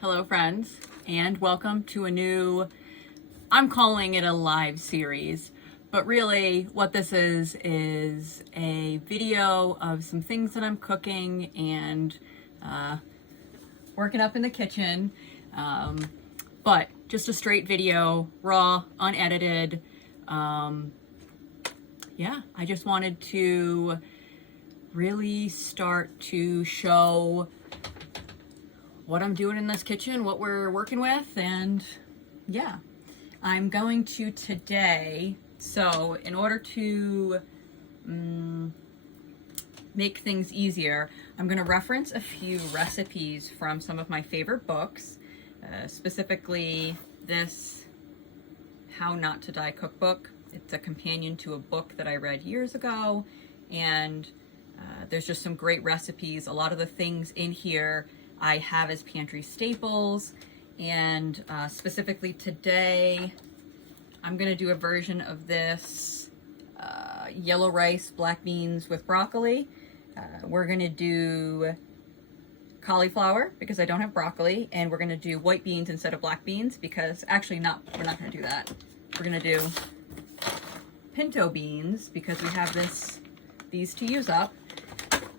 Hello friends, and welcome to a new, I'm calling it a live series, but really what this is a video of some things that I'm cooking and working up in the kitchen, but just a straight video, raw, unedited. Yeah, I just wanted to really start to show what I'm doing in this kitchen, what we're working with, and yeah. I'm going to today, so in order to make things easier, I'm going to reference a few recipes from some of my favorite books, specifically this How Not to Die cookbook. It's a companion to a book that I read years ago, and there's just some great recipes. A lot of the things in here I have as pantry staples, and specifically today I'm gonna do a version of this yellow rice, black beans with broccoli. We're gonna do cauliflower because I don't have broccoli, and we're gonna do white beans instead of black beans because we're not gonna do that. We're gonna do pinto beans because we have these to use up.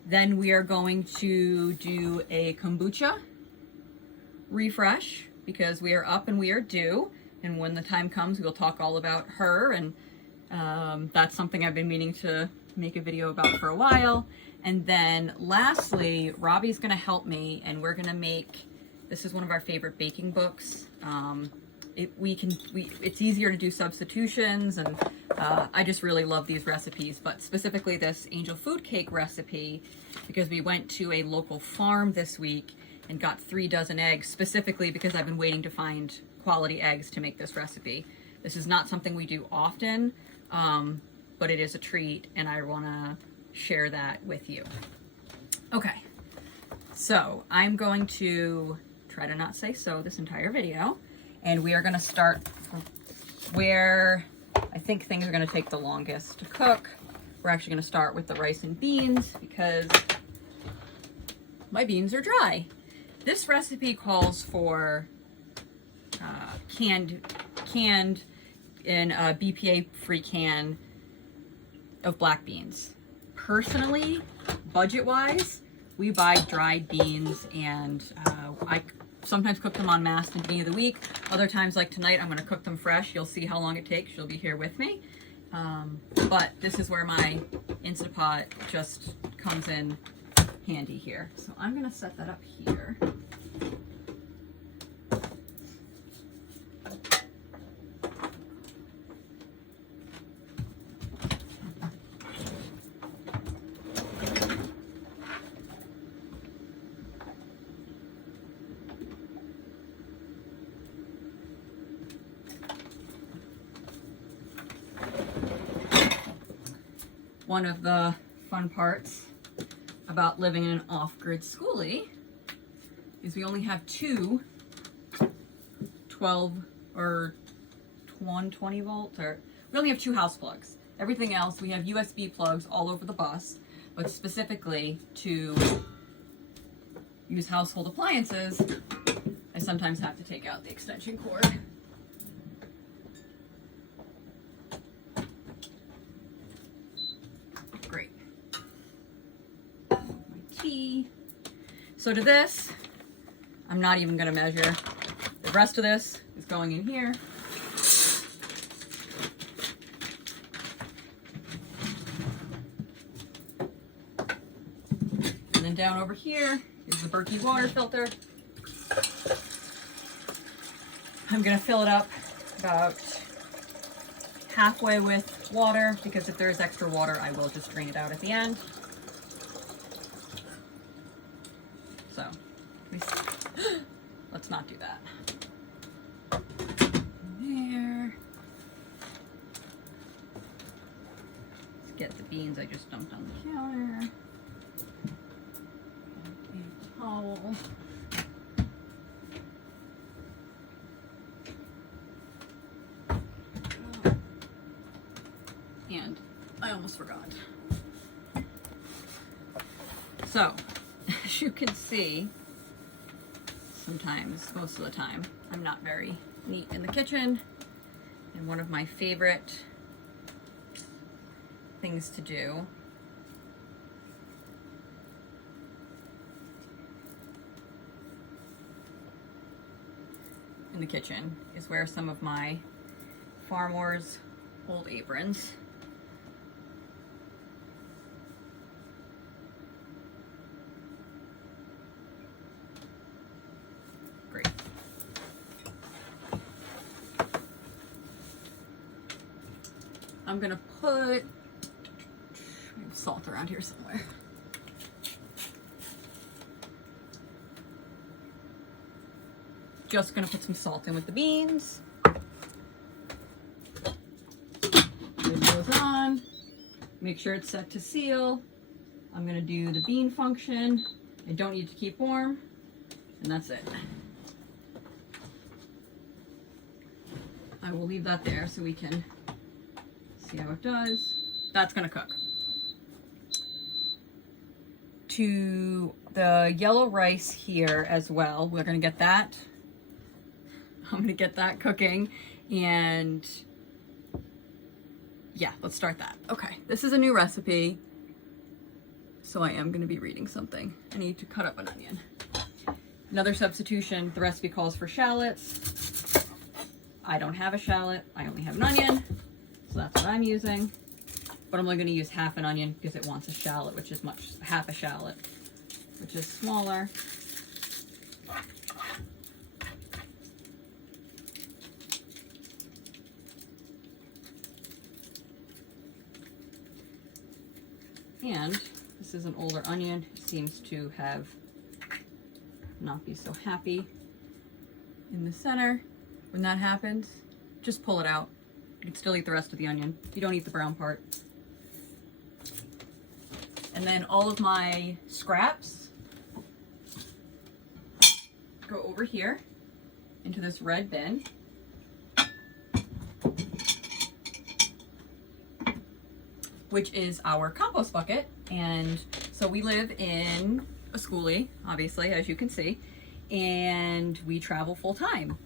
Then we are going to do a kombucha refresh because we are up and we are due. And when the time comes, we'll talk all about her. And that's something I've been meaning to make a video about for a while. And then lastly, Robbie's going to help me, and we're going to make, this is one of our favorite baking books. It's easier to do substitutions, and I just really love these recipes, but specifically this angel food cake recipe because we went to a local farm this week and got 3 dozen eggs, specifically because I've been waiting to find quality eggs to make this recipe. This is not something we do often, but it is a treat, and I want to share that with you. Okay, so I'm going to try to not say so this entire video. And we are going to start where I think things are going to take the longest to cook. We're actually going to start with the rice and beans because my beans are dry. This recipe calls for canned in a BPA-free can of black beans. Personally, budget-wise, we buy dried beans, and I sometimes cook them en masse at the beginning of the week. Other times, like tonight, I'm going to cook them fresh. You'll see how long it takes. You'll be here with me. But this is where my Instant Pot just comes in handy here. So I'm going to set that up here. One of the fun parts about living in an off-grid schoolie is we only have 2 12 or 120 volts, or we only have 2 house plugs. Everything else, we have USB plugs all over the bus, but specifically to use household appliances, I sometimes have to take out the extension cord. So to this, I'm not even going to measure. The rest of this is going in here. And then down over here is the Berkey water filter. I'm going to fill it up about halfway with water because if there's extra water, I will just drain it out at the end. So, let's not do that. There. Let's get the beans I just dumped on the counter. A towel. And I almost forgot. So, as you can see, sometimes, most of the time, I'm not very neat in the kitchen. And one of my favorite things to do in the kitchen is wear some of my Farmers old aprons. Great. I'm gonna put, I have salt around here somewhere. Just gonna put some salt in with the beans. Lid goes on. Make sure it's set to seal. I'm gonna do the bean function. I don't need to keep warm, and that's it. I will leave that there so we can see how it does. That's gonna cook. To the yellow rice here as well, we're gonna get that. I'm gonna get that cooking, and yeah, let's start that. Okay, this is a new recipe, so I am gonna be reading something. I need to cut up an onion. Another substitution, the recipe calls for shallots. I don't have a shallot, I only have an onion, so that's what I'm using. But I'm only gonna use half an onion because it wants a shallot, which is half a shallot, which is smaller. And this is an older onion. It seems to have not be so happy in the center. When that happens, just pull it out. You can still eat the rest of the onion. You don't eat the brown part. And then all of my scraps go over here into this red bin. Which is our compost bucket. And so we live in a schoolie, obviously, as you can see, and we travel full time.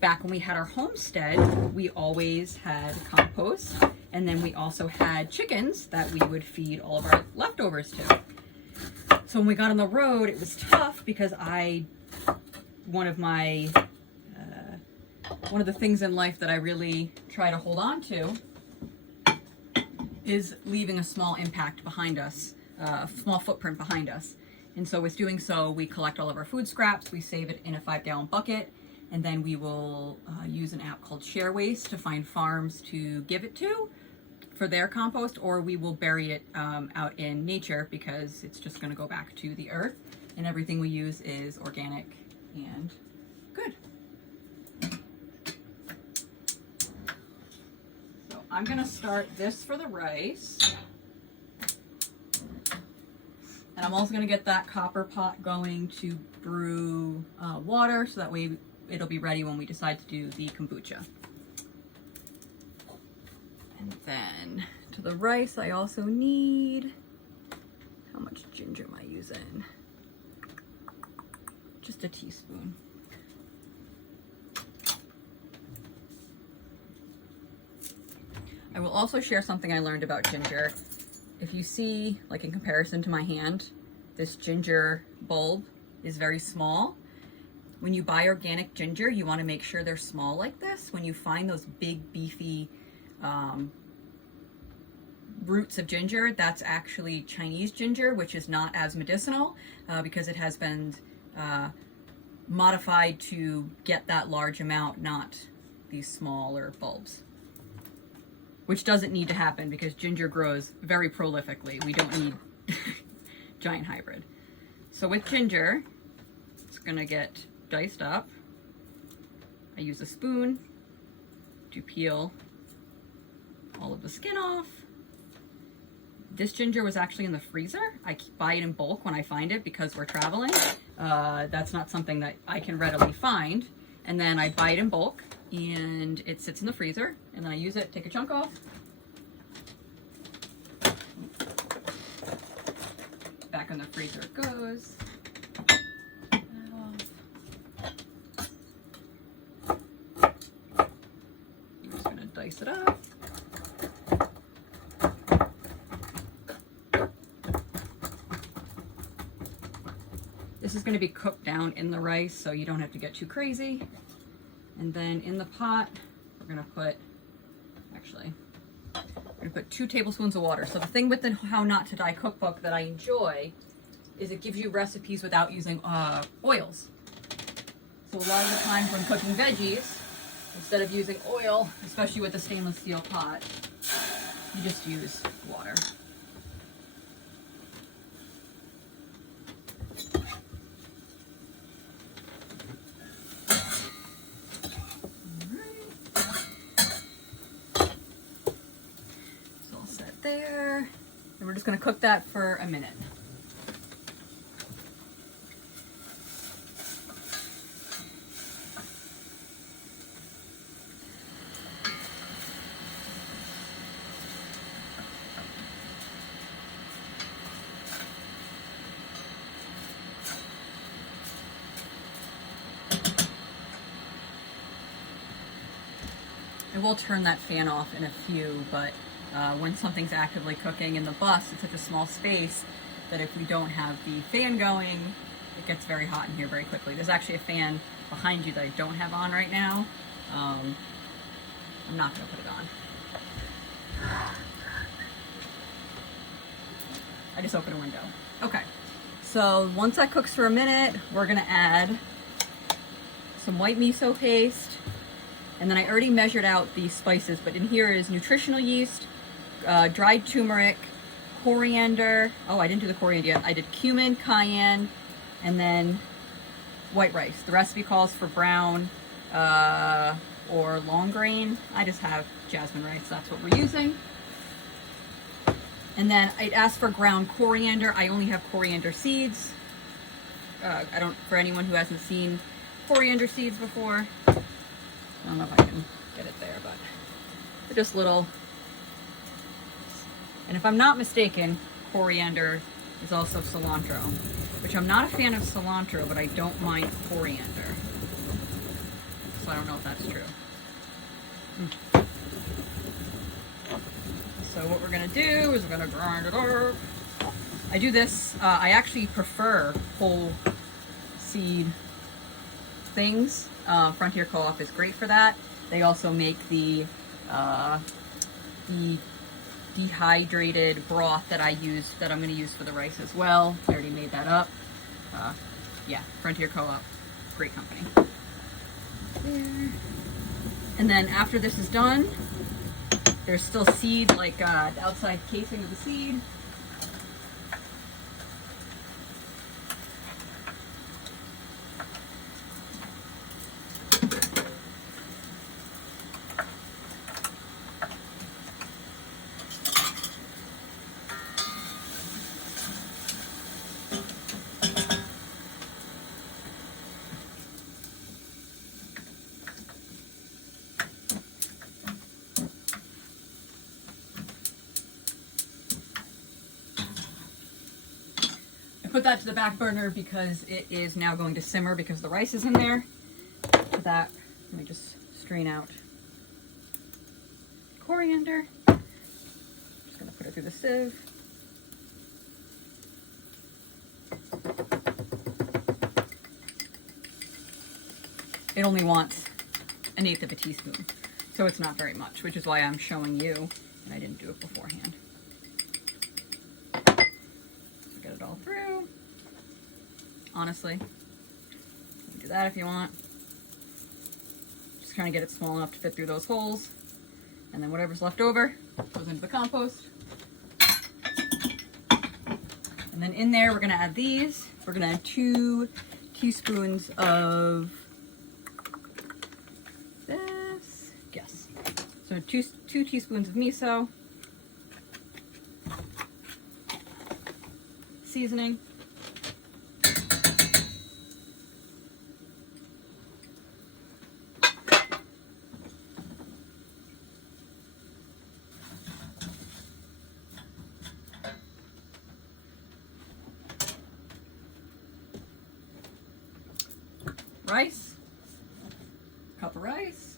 Back when we had our homestead, we always had compost, and then we also had chickens that we would feed all of our leftovers to. So when we got on the road, it was tough because one of the things in life that I really try to hold on to is leaving a small impact behind us, a small footprint behind us. And so with doing so, we collect all of our food scraps, we save it in a 5-gallon bucket, and then we will use an app called Share Waste to find farms to give it to for their compost, or we will bury it out in nature because it's just gonna go back to the earth, and everything we use is organic and good. I'm gonna start this for the rice. And I'm also gonna get that copper pot going to brew water so that way it'll be ready when we decide to do the kombucha. And then to the rice, I also need, how much ginger am I using? Just a teaspoon. I will also share something I learned about ginger. If you see, like in comparison to my hand, this ginger bulb is very small. When you buy organic ginger, you want to make sure they're small like this. When you find those big, beefy roots of ginger, that's actually Chinese ginger, which is not as medicinal because it has been modified to get that large amount, not these smaller bulbs. Which doesn't need to happen because ginger grows very prolifically. We don't need giant hybrid. So with ginger, it's gonna get diced up. I use a spoon to peel all of the skin off. This ginger was actually in the freezer. I buy it in bulk when I find it because we're traveling. That's not something that I can readily find. And then I buy it in bulk and it sits in the freezer, and then I use it, take a chunk off. Back in the freezer it goes. spice it up. This is going to be cooked down in the rice, so you don't have to get too crazy. And then in the pot, we're going to put, actually, we're going to put 2 tablespoons of water. So the thing with the How Not to Die cookbook that I enjoy is it gives you recipes without using oils. So a lot of the times when cooking veggies, instead of using oil, especially with a stainless steel pot, you just use water. There, and we're just going to cook that for a minute. I will turn that fan off in a few, but when something's actively cooking in the bus, it's such a small space that if we don't have the fan going, it gets very hot in here very quickly. There's actually a fan behind you that I don't have on right now. I'm not going to put it on. I just opened a window. Okay, so once that cooks for a minute, we're going to add some white miso paste. And then I already measured out the spices, but in here is nutritional yeast, dried turmeric, coriander. Oh, I didn't do the coriander yet. I did cumin, cayenne, and then white rice. The recipe calls for brown or long grain. I just have jasmine rice. That's what we're using. And then I'd asked for ground coriander. I only have coriander seeds. For anyone who hasn't seen coriander seeds before, I don't know if I can get it there, but they're just little. And if I'm not mistaken, coriander is also cilantro, which I'm not a fan of cilantro, but I don't mind coriander. So I don't know if that's true. So what we're gonna do is we're gonna grind it up. I do this, I actually prefer whole seed things. Frontier Co-op is great for that. They also make the dehydrated broth that I'm going to use for the rice as well. I already made that up. Yeah, Frontier Co-op, great company. There. And then after this is done, there's still seed, like the outside casing of the seed. Put that to the back burner because it is now going to simmer because the rice is in there. For that, let me just strain out coriander. Just gonna put it through the sieve. It only wants 1/8 of a teaspoon, so it's not very much, which is why I'm showing you, and I didn't do it beforehand. Get it all through. Honestly, you can do that if you want. Just kind of get it small enough to fit through those holes, and then whatever's left over goes into the compost. And then in there, we're gonna add these. We're gonna add 2 teaspoons of this. Yes. So two teaspoons of miso. Seasoning. Rice. Cup of rice.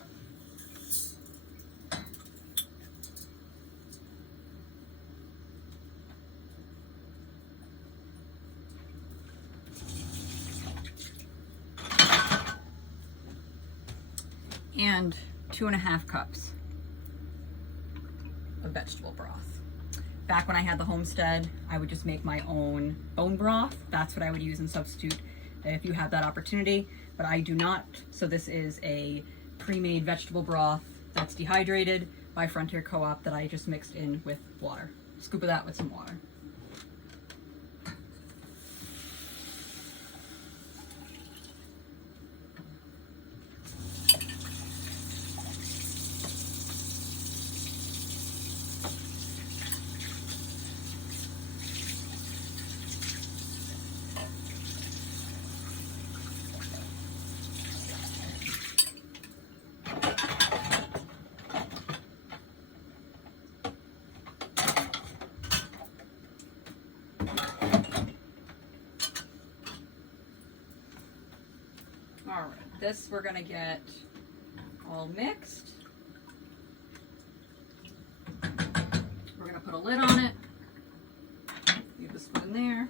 and 2.5 cups of vegetable broth. Back when I had the homestead, I would just make my own bone broth. That's what I would use and substitute if you have that opportunity, but I do not. So this is a pre-made vegetable broth that's dehydrated by Frontier Co-op that I just mixed in with water. Scoop of that with some water. All right, this we're gonna get all mixed. We're gonna put a lid on it, leave the spoon there,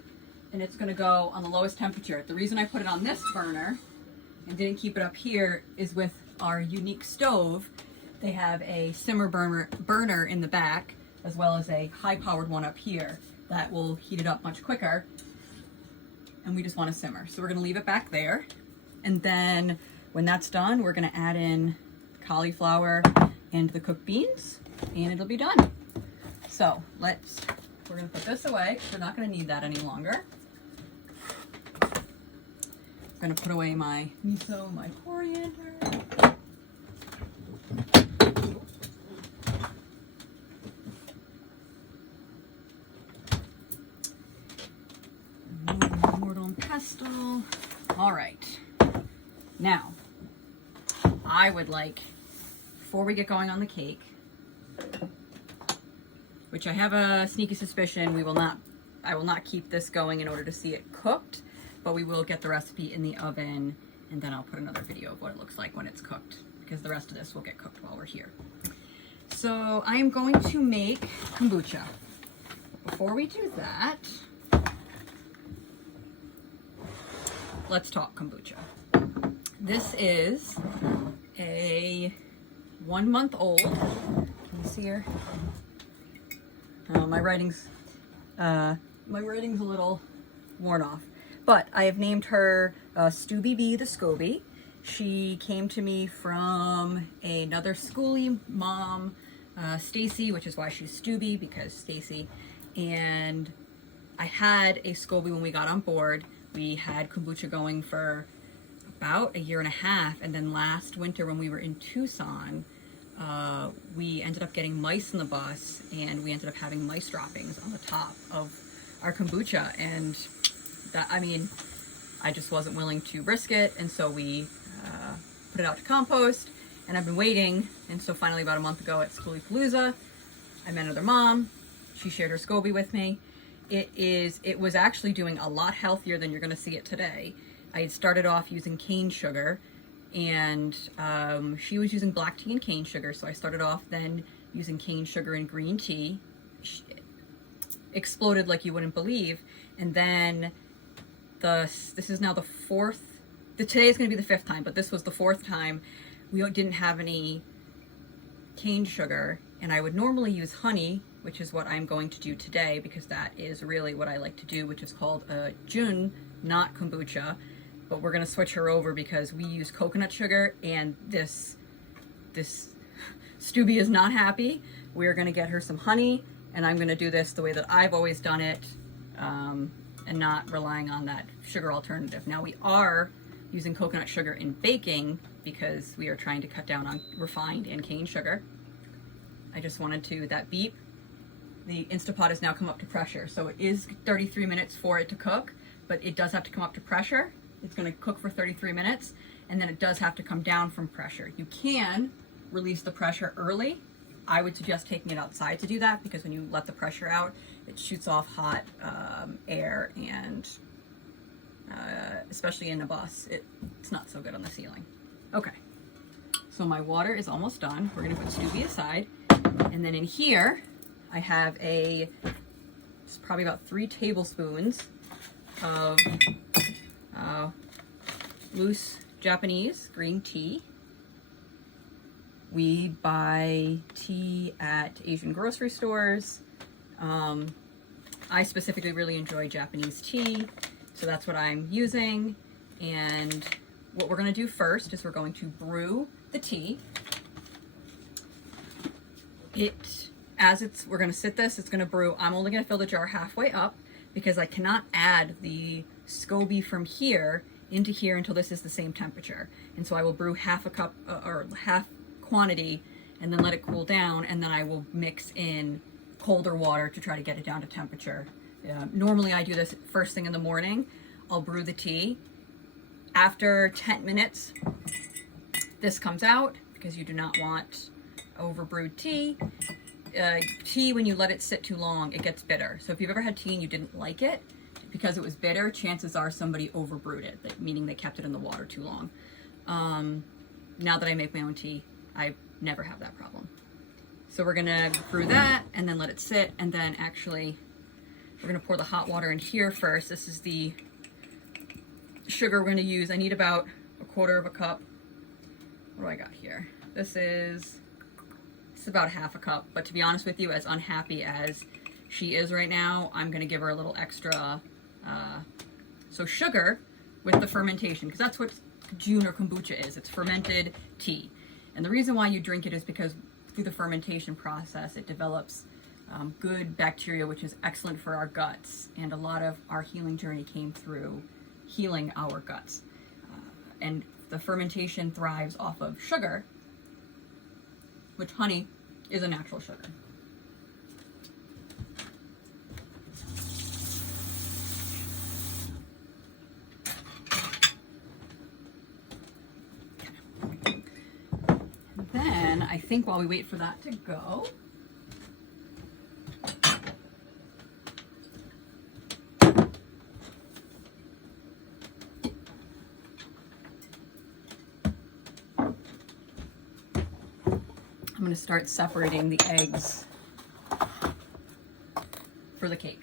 and it's gonna go on the lowest temperature. The reason I put it on this burner and didn't keep it up here is with our unique stove, they have a simmer burner in the back, as well as a high-powered one up here that will heat it up much quicker, and we just want to simmer. So we're gonna leave it back there. And then when that's done, we're gonna add in cauliflower and the cooked beans, and it'll be done. So we're gonna put this away. We're not gonna need that any longer. I'm gonna put away my miso, my coriander. Mortal and pestle. All right. Now, I would like, before we get going on the cake, which I have a sneaky suspicion I will not keep this going in order to see it cooked, but we will get the recipe in the oven, and then I'll put another video of what it looks like when it's cooked, because the rest of this will get cooked while we're here. So I am going to make kombucha. Before we do that, let's talk kombucha. This is a 1 month old. Can you see her? My writing's a little worn off, but I have named her Stubby B the Scoby. She came to me from another schoolie mom, Stacy, which is why she's Stubby, because Stacy. And I had a Scoby when we got on board. We had kombucha going for about 1.5 years, and then last winter when we were in Tucson, we ended up getting mice in the bus, and we ended up having mice droppings on the top of our kombucha, and that, I mean, I just wasn't willing to risk it, and so we put it out to compost, and I've been waiting, and so finally about a month ago at Schoolie Palooza, I met another mom. She shared her SCOBY with me. It was actually doing a lot healthier than you're going to see it today. I had started off using cane sugar, and she was using black tea and cane sugar, so I started off then using cane sugar and green tea. She exploded like you wouldn't believe, and then this is now the fourth, today is going to be the 5th time, but this was the 4th time we didn't have any cane sugar, and I would normally use honey, which is what I'm going to do today, because that is really what I like to do, which is called a Jun, not kombucha. But we're gonna switch her over because we use coconut sugar, and this Stubby is not happy. We're gonna get her some honey, and I'm gonna do this the way that I've always done it, and not relying on that sugar alternative. Now we are using coconut sugar in baking because we are trying to cut down on refined and cane sugar. I just wanted to, that beep, the Instapot has now come up to pressure. So it is 33 minutes for it to cook, but it does have to come up to pressure. It's gonna cook for 33 minutes, and then it does have to come down from pressure. You can release the pressure early. I would suggest taking it outside to do that, because when you let the pressure out, it shoots off hot air, and especially in a bus, it's not so good on the ceiling. Okay, so my water is almost done. We're gonna put Stubby aside, and then in here, I have it's probably about 3 tablespoons of loose Japanese green tea. We buy tea at Asian grocery stores. I specifically really enjoy Japanese tea, so that's what I'm using. And what we're going to do first is we're going to brew the tea. We're going to sit this, it's going to brew. I'm only going to fill the jar halfway up because I cannot add the SCOBY from here into here until this is the same temperature. And so I will brew half a cup or half quantity and then let it cool down, and then I will mix in colder water to try to get it down to temperature. Normally I do this first thing in the morning. I'll brew the tea. After 10 minutes, this comes out because you do not want overbrewed tea. Tea, when you let it sit too long, it gets bitter. So if you've ever had tea and you didn't like it because it was bitter, chances are somebody overbrewed it, meaning they kept it in the water too long. Now that I make my own tea, I never have that problem. So we're gonna brew that and then let it sit, and then actually we're gonna pour the hot water in here first. This is the sugar we're gonna use. I need about 1/4 cup. What do I got here? This is about 1/2 cup, but to be honest with you, as unhappy as she is right now, I'm gonna give her a little extra. So sugar with the fermentation, because that's what Jun or kombucha is. It's fermented tea. And the reason why you drink it is because through the fermentation process, it develops good bacteria, which is excellent for our guts. And a lot of our healing journey came through healing our guts. And the fermentation thrives off of sugar, which honey is a natural sugar. Then I think while we wait for that to go, I'm going to start separating the eggs for the cake.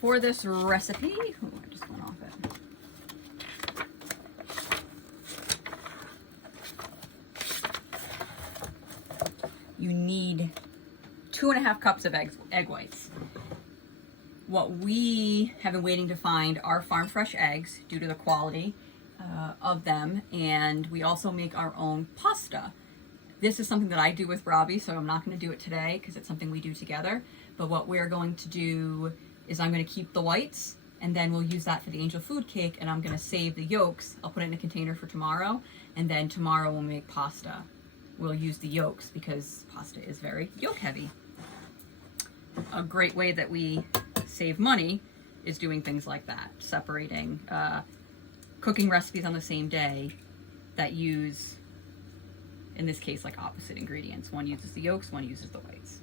For this recipe, I just went off it. You need 2.5 cups of egg whites. What we have been waiting to find are farm fresh eggs due to the quality of them, and we also make our own pasta. This is something that I do with Robbie, so I'm not going to do it today because it's something we do together. But what we're going to do is I'm going to keep the whites, and then we'll use that for the angel food cake, and I'm going to save the yolks. I'll put it in a container for tomorrow, and then tomorrow when we make pasta, we'll use the yolks because pasta is very yolk heavy. A great way that we save money is doing things like that, separating cooking recipes on the same day that use, in this case, like opposite ingredients. One uses the yolks, one uses the whites.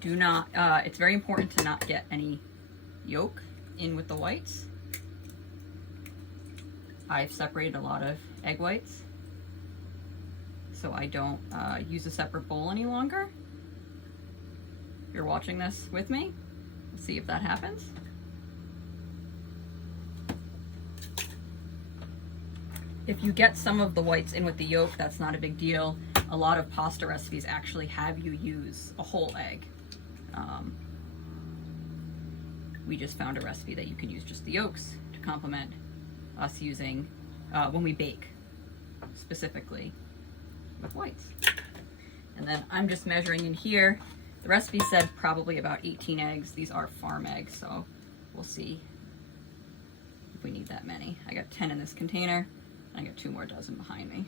Do not, it's very important to not get any yolk in with the whites. I've separated a lot of egg whites, so I don't use a separate bowl any longer. If you're watching this with me, let's see if that happens. If you get some of the whites in with the yolk, that's not a big deal. A lot of pasta recipes actually have you use a whole egg. We just found a recipe that you can use just the yolks to complement us using when we bake, specifically with whites. And then I'm just measuring in here. The recipe said probably about 18 eggs. These are farm eggs, so we'll see if we need that many. I got 10 in this container, and I got 2 more dozen behind me.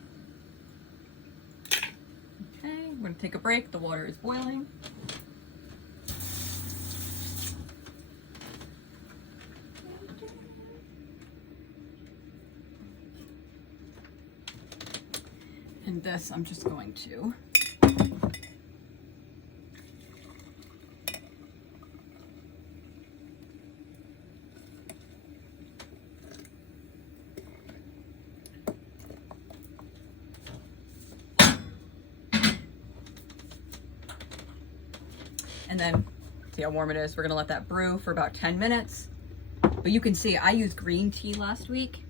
Okay, we're gonna take a break. The water is boiling. And this, I'm just going to And then see how warm it is. We're gonna let that brew for about 10 minutes. But you can see I used green tea last week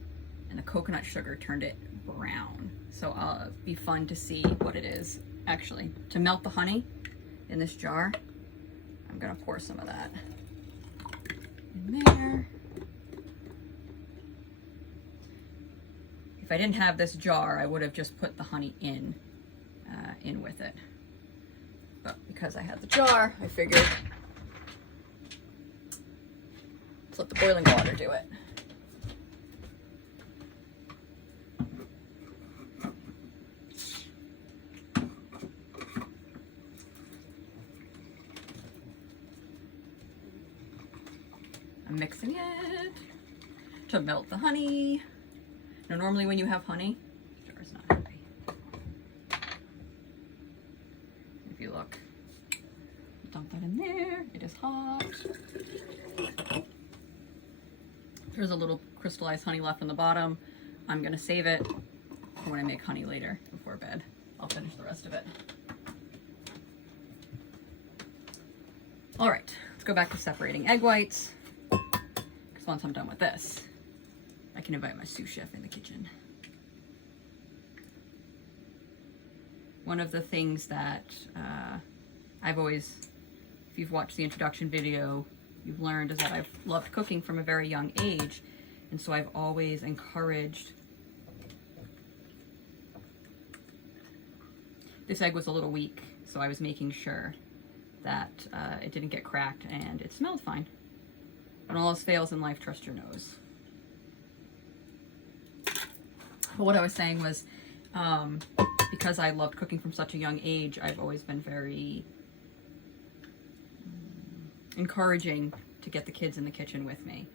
and the coconut sugar turned it brown. So it'll be fun to see what it is actually. To melt the honey in this jar, I'm gonna pour some of that in there. If I didn't have this jar, I would have just put the honey in with it. But because I had the jar, I figured let's let the boiling water do it. I'm mixing it to melt the honey. Now, normally when you have honey, the jar is not heavy. If you look, dump that in there. It is hot. There's a little crystallized honey left on the bottom. I'm gonna save it for when I make honey later before bed. I'll finish the rest of it. All right, let's go back to separating egg whites. Because once I'm done with this, I can invite my sous chef in the kitchen. One of the things that I've always, if you've watched the introduction video, you've learned is that I've loved cooking from a very young age. And so I've always encouraged, this egg was a little weak, so I was making sure that it didn't get cracked and it smelled fine. When all else fails in life, trust your nose. But what I was saying was, because I loved cooking from such a young age, I've always been very encouraging to get the kids in the kitchen with me.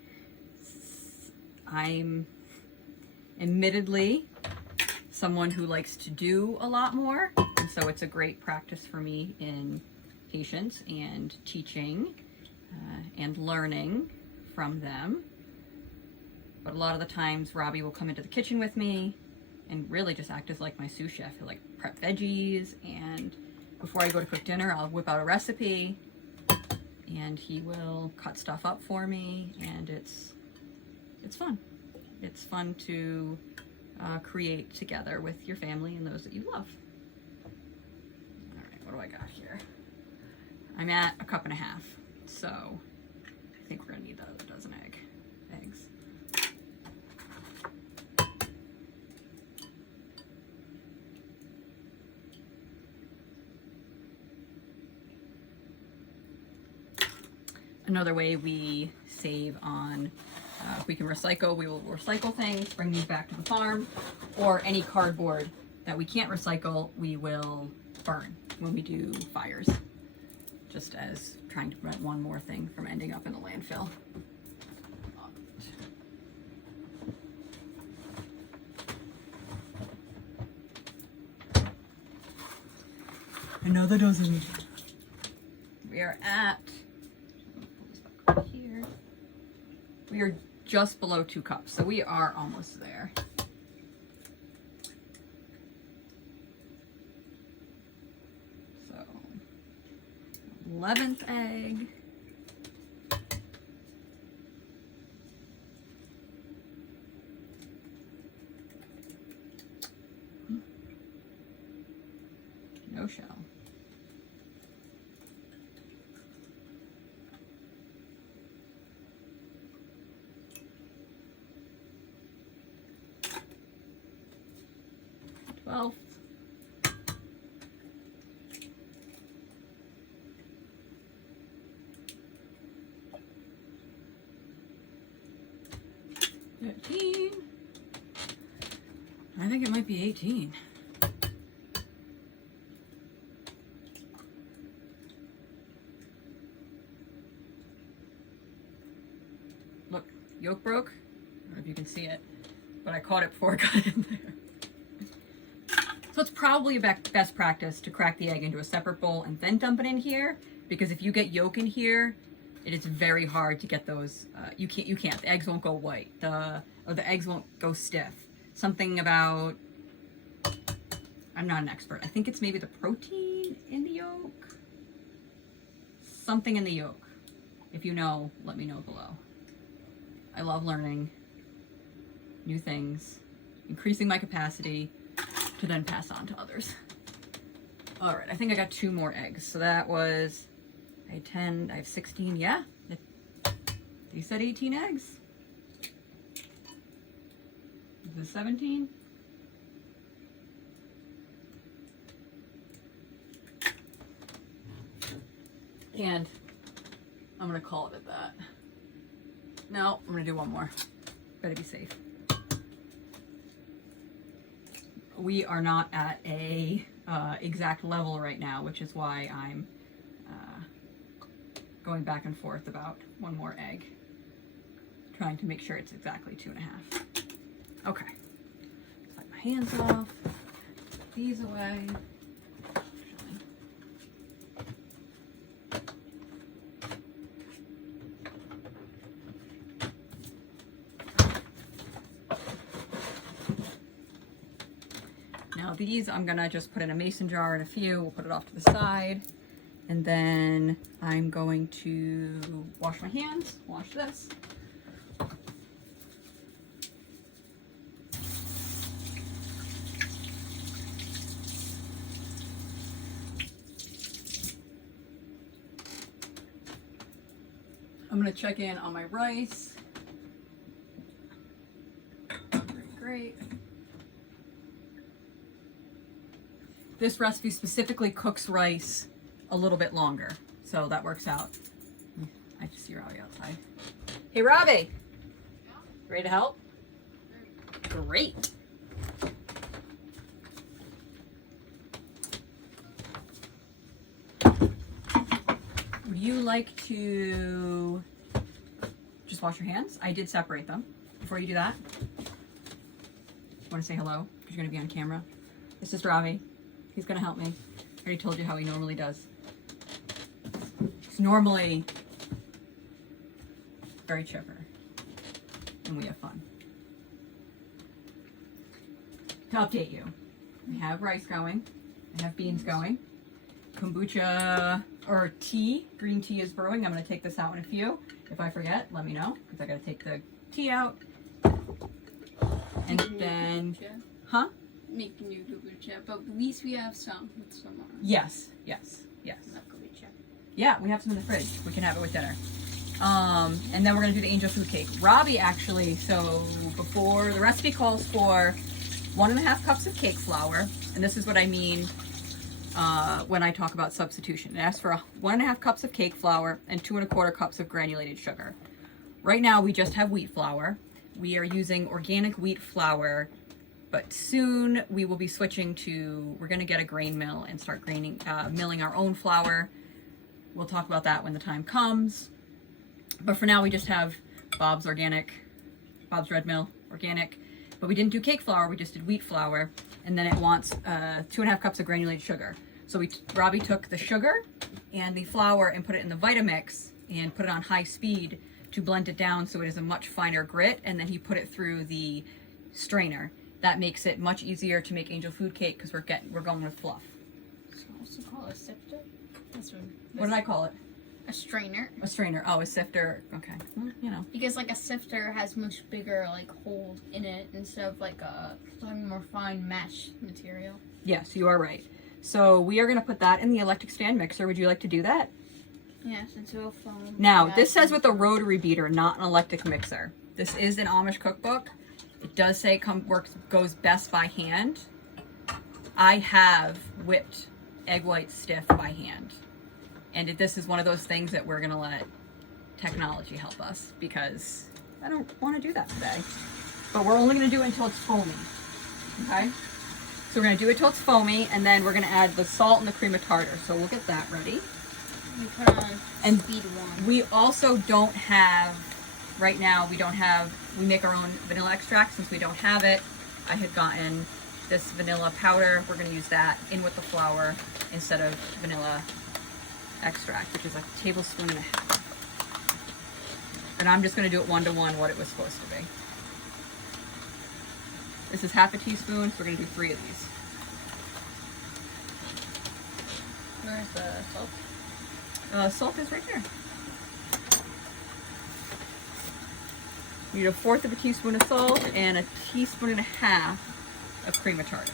I'm admittedly someone who likes to do a lot more, and so it's a great practice for me in patience and teaching and learning from them. But a lot of the times Robbie will come into the kitchen with me and really just act as like my sous chef. He'll like prep veggies, and before I go to cook dinner, I'll whip out a recipe and he will cut stuff up for me, and it's fun. It's fun to create together with your family and those that you love. All right, what do I got here? I'm at 1.5 cups, so I think we're gonna need a dozen eggs. Another way we save on, if we can recycle, we will recycle things, bring these back to the farm, or any cardboard that we can't recycle, we will burn when we do fires, just as trying to prevent one more thing from ending up in the landfill. Another dozen. We are at, here. We are just below 2 cups, so we are almost there. So, 11th egg. No shell. Well, 13. I think it might be 18. Look, yolk broke. I don't know if you can see it, but I caught it before it got in there. So it's probably best practice to crack the egg into a separate bowl and then dump it in here, because if you get yolk in here, it is very hard to get those. You can't. The eggs won't go white. The eggs won't go stiff. Something about, I'm not an expert. I think it's maybe the protein in the yolk. something in the yolk. If you know, let me know below. I love learning new things, increasing my capacity to then pass on to others. All right, I think I got 2 more eggs. So that was, I had 10, I have 16, yeah. You said 18 eggs. Is this 17? And I'm gonna call it at that. No, I'm gonna do one more. Better be safe. We are not at a exact level right now, which is why I'm going back and forth about one more egg. Trying to make sure it's exactly 2.5. Okay. Wipe my hands off. Put these away. Now these I'm gonna just put in a mason jar in a few. We'll put it off to the side. And then I'm going to wash my hands, wash this. I'm gonna check in on my rice. Great. This recipe specifically cooks rice a little bit longer, so that works out. I just see Robbie outside. Hey, Robbie. Yeah? Ready to help? Great. Would you like to just wash your hands? I did separate them. Before you do that, want to say hello because you're going to be on camera. This is Robbie. He's going to help me. I already told you how he normally does. He's normally very chipper, and we have fun. To update you, we have rice going. I have beans going. Kombucha or tea, green tea is brewing. I'm going to take this out in a few. If I forget, let me know because I got to take the tea out. And then, huh? Make new kombucha, but at least we have some. Yes. Yeah, we have some in the fridge. We can have it with dinner. And then we're gonna do the angel food cake. Robbie actually, so before the recipe calls for 1.5 cups of cake flour, and this is what I mean when I talk about substitution. It asks for 1.5 cups of cake flour and 2.25 cups of granulated sugar. Right now we just have wheat flour. We are using organic wheat flour, but soon we will be switching to, we're gonna get a grain mill and start milling our own flour. We'll talk about that when the time comes. But for now we just have Bob's Red Mill organic. But we didn't do cake flour, we just did wheat flour. And then it wants 2.5 cups of granulated sugar. So Robbie took the sugar and the flour and put it in the Vitamix and put it on high speed to blend it down so it is a much finer grit, and then he put it through the strainer. That makes it much easier to make angel food cake because we're going with fluff. So also call it a sifter? What did I call it? A strainer. A strainer. Oh, a sifter. Okay. Well, you know. Because like a sifter has much bigger like hole in it instead of like a more fine mesh material. Yes, you are right. So we are going to put that in the electric stand mixer. Would you like to do that? Yes, into a foam. Now, this says with a rotary beater, not an electric mixer. This is an Amish cookbook. It does say goes best by hand. I have whipped egg whites stiff by hand. And this is one of those things that we're going to let technology help us because I don't want to do that today. But we're only going to do it until it's foamy. Okay? So we're going to do it till it's foamy, and then we're going to add the salt and the cream of tartar. So we'll get that ready. We put on speed 1. We also don't have, right now, we make our own vanilla extract. Since we don't have it, I had gotten this vanilla powder. We're going to use that in with the flour instead of vanilla extract, which is like a tablespoon and a half. And I'm just going to do it 1-to-1 what it was supposed to be. This is half a teaspoon, so we're going to do 3 of these. Where's the salt? Salt is right there. You need 1/4 of a teaspoon of salt and 1.5 teaspoons of cream of tartar.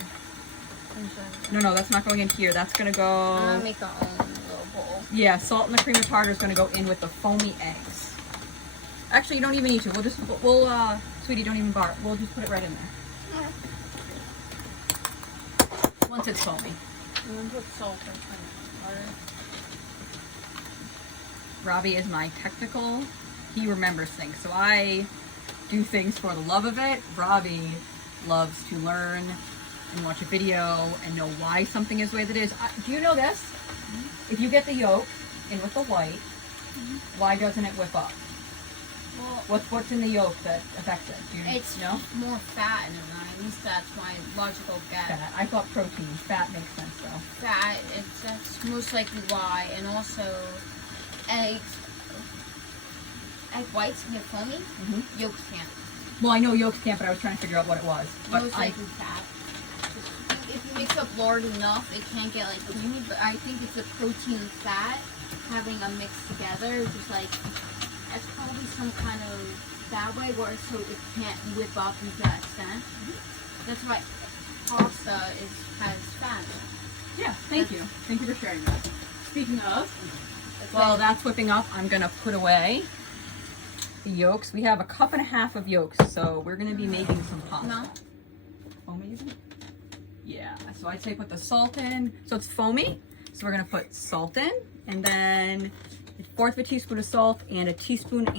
No, that's not going in here. That's gonna go. I'm gonna make our own little bowl. Yeah, salt and the cream of tartar is gonna go in with the foamy eggs. Actually, you don't even need to. Sweetie, don't even bar it. We'll just put it right in there. Once it's foamy. I'm gonna put salt and cream of tartar. Robbie is my technical. He remembers things, so I do things for the love of it. Robbie loves to learn and watch a video and know why something is the way that it is. Do you know this? Mm-hmm. If you get the yolk in with the white, why doesn't it whip up? Well, What's in the yolk that affects it? Do you know? More fat in it. At least that's my logical guess. Fat. I thought protein. Fat makes sense though. Fat. That's most likely why, and also eggs. Egg whites can get foamy. Mm-hmm. Yolks can't. Well, I know yolks can't, but I was trying to figure out what it was. But most likely fat. If you mix up lard enough, it can't get like foamy. But I think it's the protein and fat having a mix together, just like. That's probably some kind of that way where so it can't whip up to that extent. That's why pasta has fat in it. Yeah, thank you. Thank you for sharing that. Speaking of, while that's whipping up, I'm gonna put away the yolks. We have 1.5 cups of yolks, so we're gonna be making some pasta. No. Foamy, is it? Yeah. So I'd say put the salt in. So it's foamy. So we're gonna put salt in, and then 1/4 teaspoon of salt and 1.5 teaspoons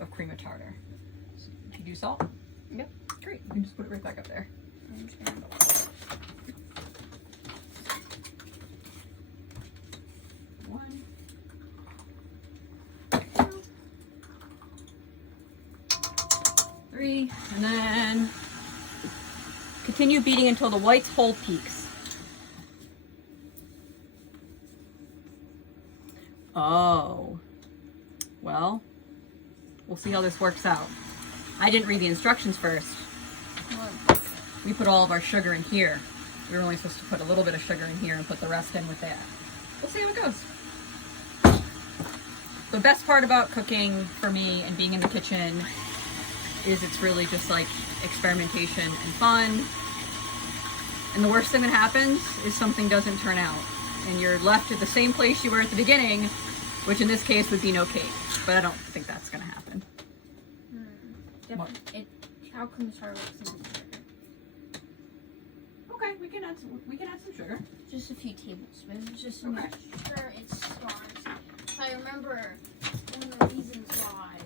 of cream of tartar. So, do you do salt? Yep. Great. You can just put it right back up there. One. 2. 3. And then continue beating until the whites hold peaks. Oh, well, we'll see how this works out. I didn't read the instructions first. What? We put all of our sugar in here. We were only supposed to put a little bit of sugar in here and put the rest in with that. We'll see how it goes. The best part about cooking for me and being in the kitchen is it's really just like experimentation and fun. And the worst thing that happens is something doesn't turn out. And you're left at the same place you were at the beginning, which in this case would be no cake. But I don't think that's going to happen. What? How come the tartar works in sugar? Okay, we can add some sugar. Just a few tablespoons, just to make sure it starts. I remember one of the reasons why.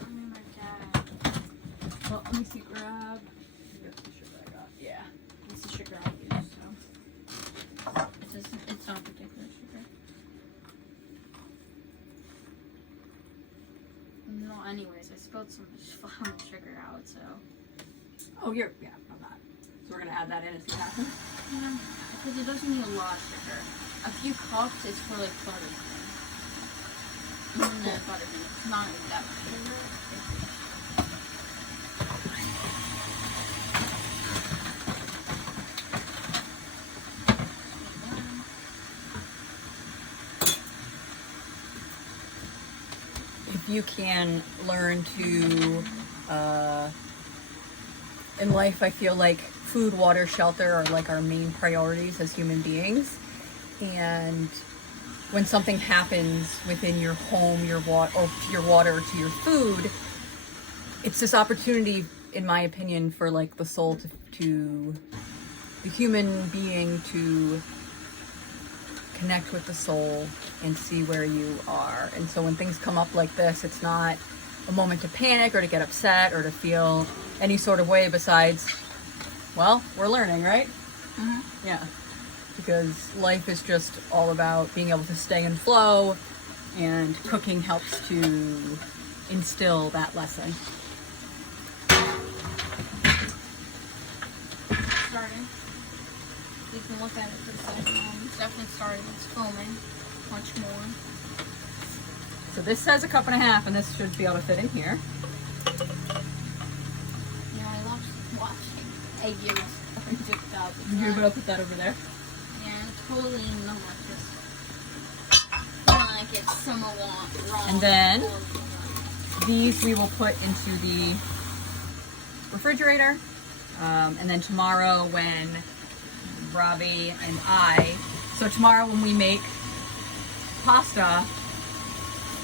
I remember Dad. Well, let me see. Grab. That's the sugar I got. Yeah. It's the sugar I use, so. It's not particular sugar. No, anyways, I spilled some flour sugar out, so. Oh, I'm not. So we're going to add that in and see what happens? Yeah, because it doesn't need a lot of sugar. A few cups is for like buttercream. And then buttercream, it's not really that much sugar. If you can learn to, in life, I feel like food, water, shelter are like our main priorities as human beings. And when something happens within your home, your water, or to your water, or to your food, it's this opportunity, in my opinion, for like the soul to the human being to connect with the soul and see where you are. And so when things come up like this, it's not a moment to panic or to get upset or to feel any sort of way besides, well, we're learning, right? Mm-hmm. Yeah. Because life is just all about being able to stay in flow, and cooking helps to instill that lesson. Starting. You can look at it for a second. It's definitely starting. It's foaming. Much more. So this says 1.5 cups, and this should be able to fit in here. Yeah, I love watching egg yolks on TikTok. You're gonna put that over there. Yeah, totally delicious. Yeah, get some wrong. And then these we will put into the refrigerator. And then tomorrow when Robbie and so tomorrow when we make pasta,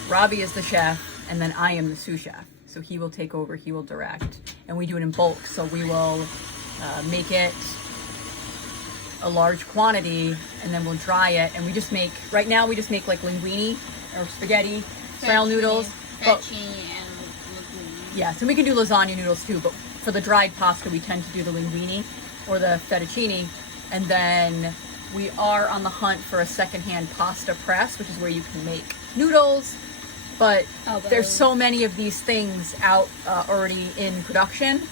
Robbie is the chef and then I am the sous chef. So he will take over, he will direct. And we do it in bulk. So we will make it a large quantity and then we'll dry it. And we just make, right now we just make like linguine or spaghetti style noodles. Fettuccine and linguine. Yes, and we can do lasagna noodles too, but for the dried pasta, we tend to do the linguine or the fettuccine. And then we are on the hunt for a secondhand pasta press, which is where you can make noodles. But there's so many of these things out already in production.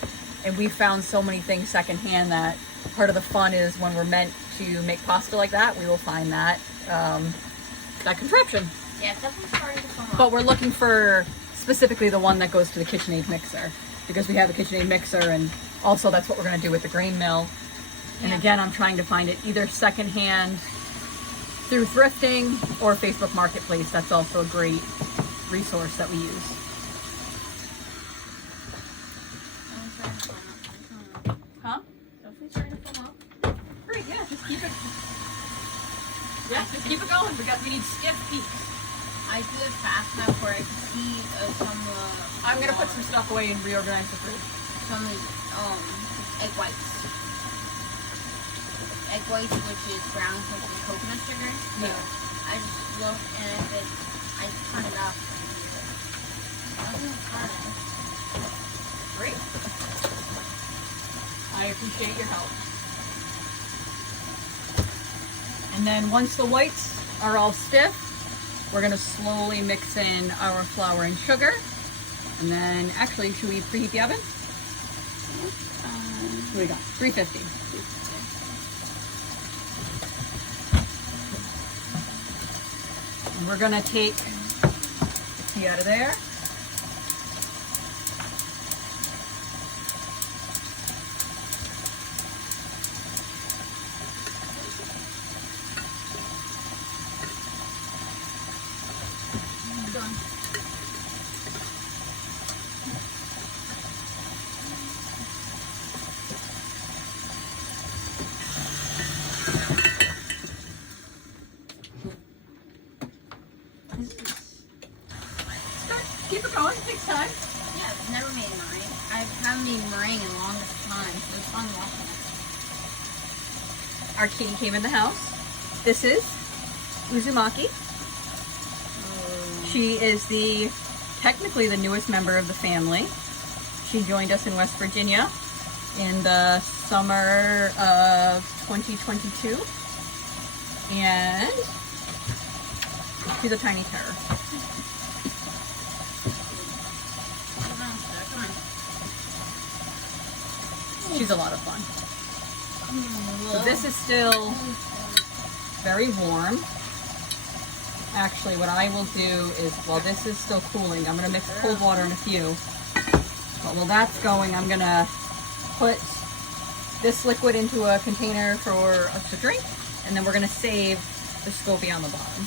And we found so many things secondhand that part of the fun is when we're meant to make pasta like that, we will find that, that contraption. Yeah, definitely starting to come up. But we're looking for specifically the one that goes to the KitchenAid mixer, because we have a KitchenAid mixer, and also that's what we're going to do with the grain mill. And again, I'm trying to find it either secondhand through thrifting or Facebook Marketplace. That's also a great resource that we use. Huh? Definitely starting to come up. Great, yeah, just keep it. Yeah, just keep it going. We need stiff peaks. I do it fast enough where I can see some. I'm gonna put some stuff away and reorganize the fridge. Some egg whites. Egg whites, which is brown cooked with coconut sugar. So I just look, and if it, I turn it up. Great. I appreciate your help. And then once the whites are all stiff, we're gonna slowly mix in our flour and sugar. And then, actually, should we preheat the oven? What do we got? 350. And we're gonna take the tea out of there. Keep it going, takes time. Yeah, I've never made meringue. I haven't made meringue in the longest time, so it's fun watching it. Our kitty came in the house. This is Uzumaki. She is technically the newest member of the family. She joined us in West Virginia in the summer of 2022. And she's a tiny terror. She's a lot of fun. So this is still very warm. Actually, what I will do is, while this is still cooling, I'm going to mix cold water in a few. But while that's going, I'm going to put this liquid into a container for us to drink, and then we're going to save the SCOBY on the bottom.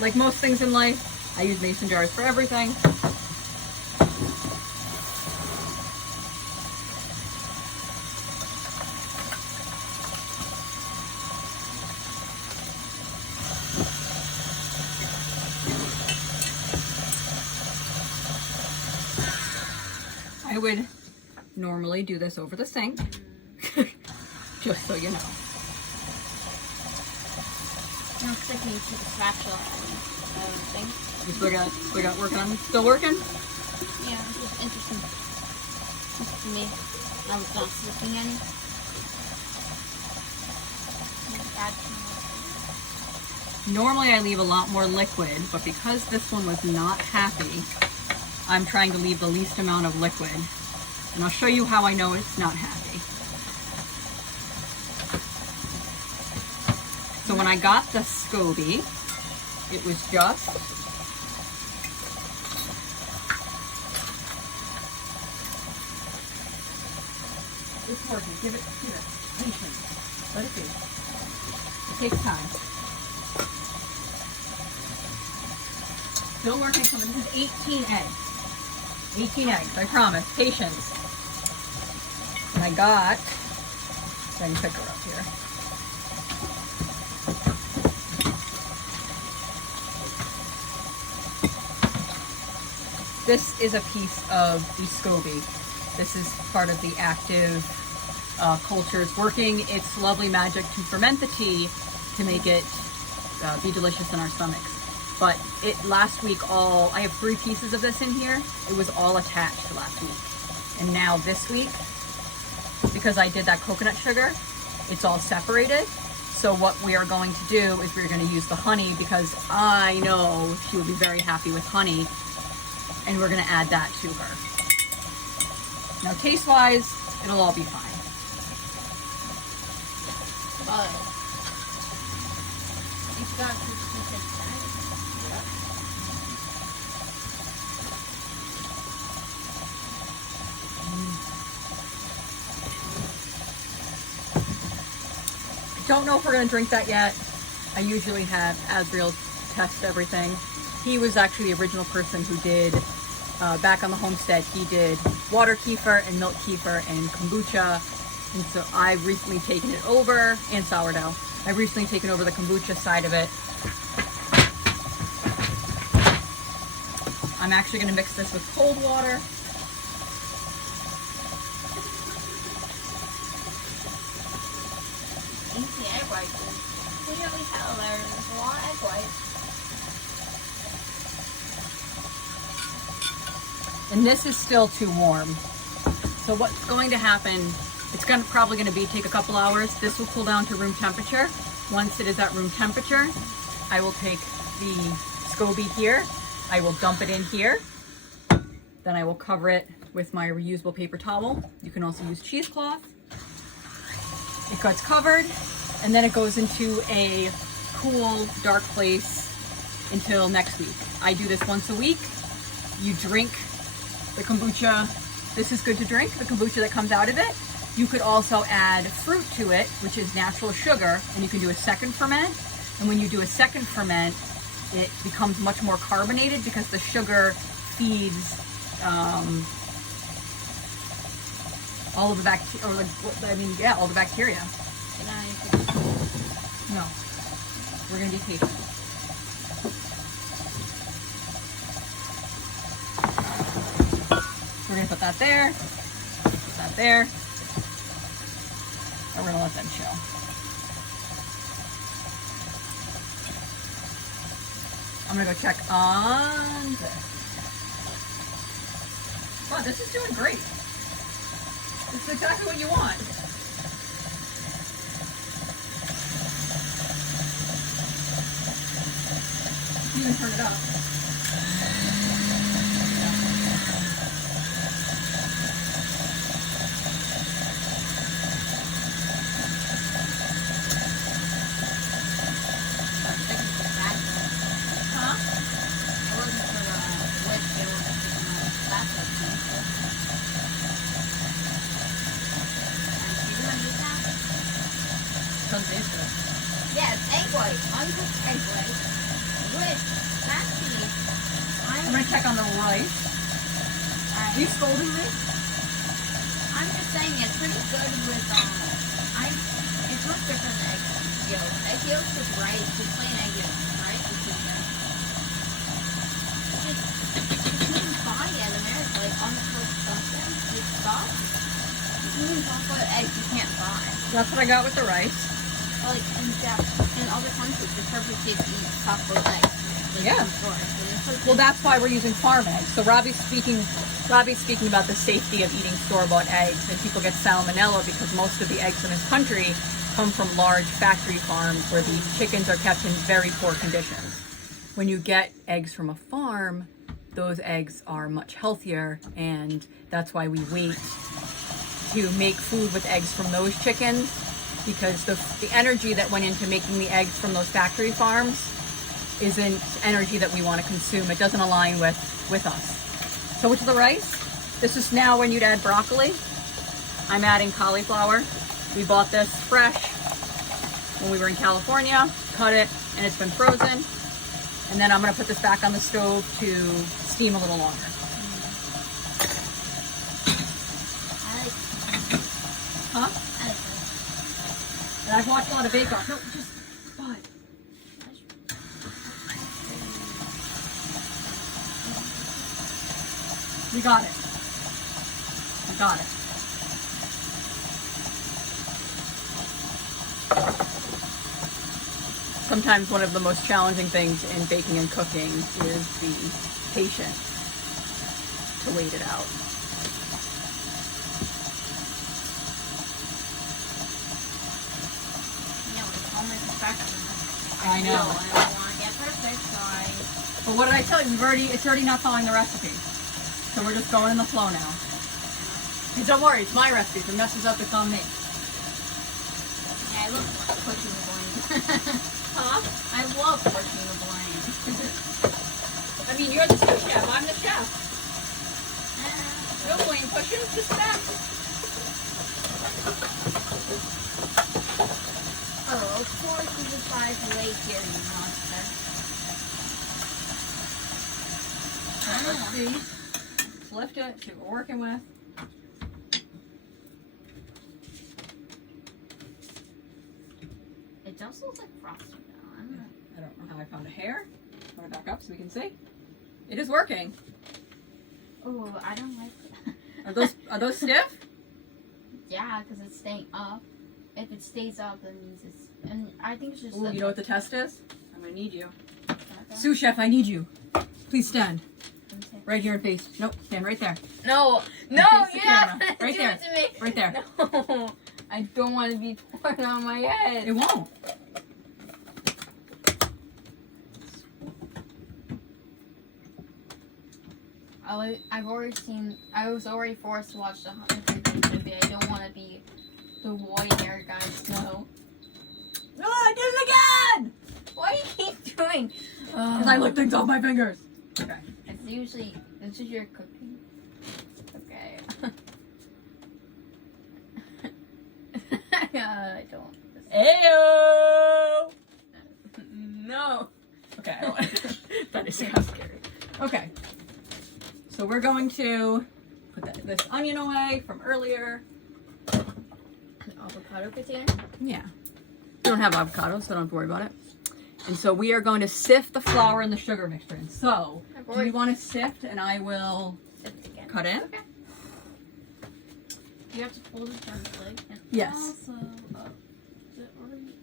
Like most things in life, I use mason jars for everything. I would normally do this over the sink, just so you know. It looks like you took a spatula and everything. You still got working on it? Still working? Yeah, this was interesting. To me, I was not slipping any. Normally I leave a lot more liquid, but because this one was not happy, I'm trying to leave the least amount of liquid. And I'll show you how I know it's not happy. So when I got the SCOBY, it was just It's working. Give it. Patience. Let it be. It takes time. Still working from it. This is 18 eggs. 18 eggs, I promise. Patience. And I got, I can pick her up here. This is a piece of the SCOBY. This is part of the active cultures working its lovely magic to ferment the tea to make it be delicious in our stomachs. But last week I have 3 pieces of this in here. It was all attached last week. And now this week, because I did that coconut sugar, it's all separated. So what we are going to do is we're going to use the honey, because I know she will be very happy with honey. And we're going to add that to her. Now taste-wise, it'll all be fine. It's got to Don't know if we're going to drink that yet. I usually have Azriel test everything. He was actually the original person who did, back on the homestead, he did water kefir and milk kefir and kombucha. And so I've recently taken it over, and sourdough. I've recently taken over the kombucha side of it. I'm actually going to mix this with cold water. easy egg whites. Clearly tell there's a lot of egg whites. And this is still too warm. So what's going to happen, it's probably going to take a couple hours. This will cool down to room temperature. Once it is at room temperature, I will take the SCOBY here. I will dump it in here. Then I will cover it with my reusable paper towel. You can also use cheesecloth. It gets covered, and then it goes into a cool, dark place until next week. I do this once a week. You drink the kombucha. This is good to drink, the kombucha that comes out of it. You could also add fruit to it, which is natural sugar, and you can do a second ferment. And when you do a second ferment, it becomes much more carbonated because the sugar feeds all of the bacteria, or all the bacteria. Can I? No, we're gonna be patient. We're gonna put that there, put that there, and we're gonna let them chill. I'm gonna go check on this. Wow, this is doing great. This is exactly what you want. You can turn it up. Yes, egg white. Uncooked egg white. With flax seeds. I'm gonna check on the rice. Are you scolding me? I'm just saying it's pretty good with it's much different than egg yolk. Egg yolk is rice, just plain egg yolk, right? You can buy it in America, like uncooked something, like stuff. You can talk about eggs you can't buy. That's what I got with the rice. Like in other countries, it's perfectly safe to eat chocolate eggs. Like Yeah. Well, that's why we're using farm eggs. So Robbie's speaking about the safety of eating store-bought eggs, and people get salmonella because most of the eggs in this country come from large factory farms where the chickens are kept in very poor conditions. When you get eggs from a farm, those eggs are much healthier, and that's why we wait to make food with eggs from those chickens, because the energy that went into making the eggs from those factory farms isn't energy that we want to consume. It doesn't align with us. So which is the rice? This is now when you'd add broccoli. I'm adding cauliflower. We bought this fresh when we were in California, cut it, and it's been frozen. And then I'm gonna put this back on the stove to steam a little longer. Huh? And I've watched a lot of Bake Off. No, just bud. We got it. I got it. Sometimes one of the most challenging things in baking and cooking is the patience to wait it out. I know. I don't want to get perfect, so But what did I tell you? It's already not following the recipe. So we're just going in the flow now. And don't worry, it's my recipe. If it messes up, it's on me. Yeah, I love pushing the blame. Huh? I love pushing the blame. I mean, you're the sous chef. I'm the chef. No blame pushing, just that. Oh, of course you decided to wait here, you monster. Let's see. Let's lift it, see what we're working with. It does look like frosting though. I don't know. I don't know how I found a hair. Put it back up so we can see. It is working. Oh, I don't like that. Are those stiff? Yeah, because it's staying up. If it stays up, that means it's... And I think it's just... Ooh, you know what the test is? I'm gonna need you. Okay. Sous chef, I need you. Please stand. Right here and face. Nope, stand right there. No, no, Face the you have camera. to Right do there. it to me. Right there. No, I don't want to be pouring on my head. It won't. I was already forced to watch the Hunger Games movie. I don't want to be the white-haired guy Snow. No, I did it again! Why do you keep doing? Because I lick things off my fingers. Okay. It's usually, this is your cooking. Okay. I don't. Ayo! No. Okay, I don't want that is kind of scary. Okay. So we're going to put this onion away from earlier. An avocado potato? Yeah. We don't have avocado, so don't have to worry about it. And so we are going to sift the flour and the sugar mixture in. So, do you want to sift and I will Sift again. cut in? Okay. You have to pull it gently. And Yes. also, is it already?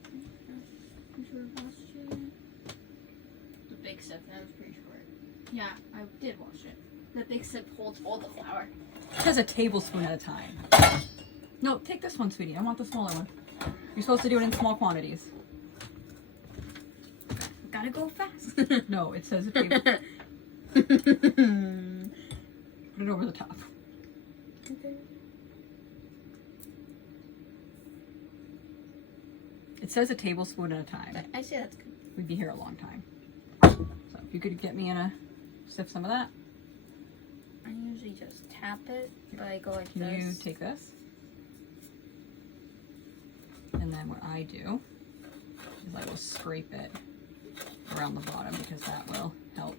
The big sip, that was pretty short. Yeah, I did wash it. The big sip holds all the flour. It says a tablespoon at a time. No, take this one, sweetie. I want the smaller one. You're supposed to do it in small quantities. Gotta go fast. No, it says a tablespoon. Put it over the top. Okay. It says a tablespoon at a time. I say that's good. We'd be here a long time. So if you could get me in a sift some of that. I usually just tap it, but I go like Can this. you take this? And then what I do is I will scrape it around the bottom because that will help.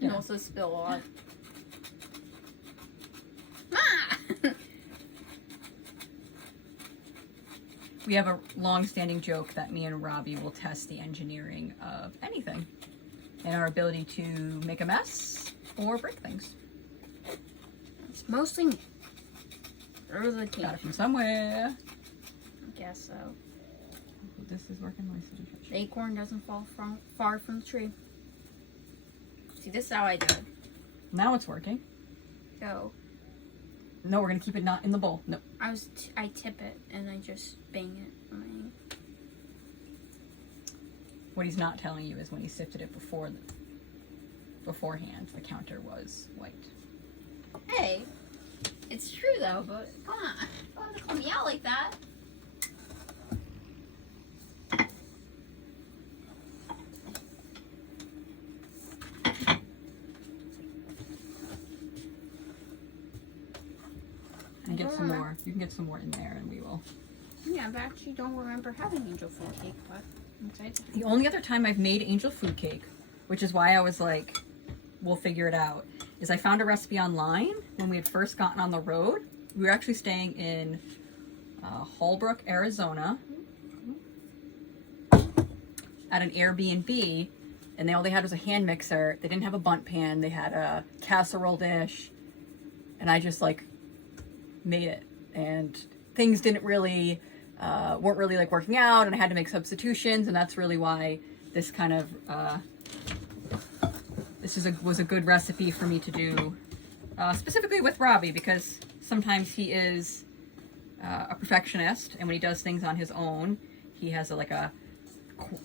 And Yeah. also spill a lot. We have a long-standing joke that me and Robbie will test the engineering of anything and our ability to make a mess or break things. It's mostly me. There's a Got it from somewhere. I guess so. This is working nicely. The acorn doesn't fall far from the tree. See, this is how I do it. Now it's working. Go. No, we're gonna keep it not in the bowl. No. I tip it and I just bang it. What he's not telling you is when he sifted it beforehand, the counter was white. Hey, it's true though, but come on. Don't have to call me out like that. get some more. You can get some more in there, and we will. Yeah, but I actually don't remember having angel food cake, but I'm excited. The only other time I've made angel food cake, which is why I was like, we'll figure it out, is I found a recipe online when we had first gotten on the road. We were actually staying in Holbrook, Arizona, at an Airbnb, and all they had was a hand mixer. They didn't have a bundt pan. They had a casserole dish, and I just like made it. And things didn't really, weren't really like working out, and I had to make substitutions, and that's really why this kind of, was a good recipe for me to do, specifically with Robbie, because sometimes he is a perfectionist, and when he does things on his own, he has a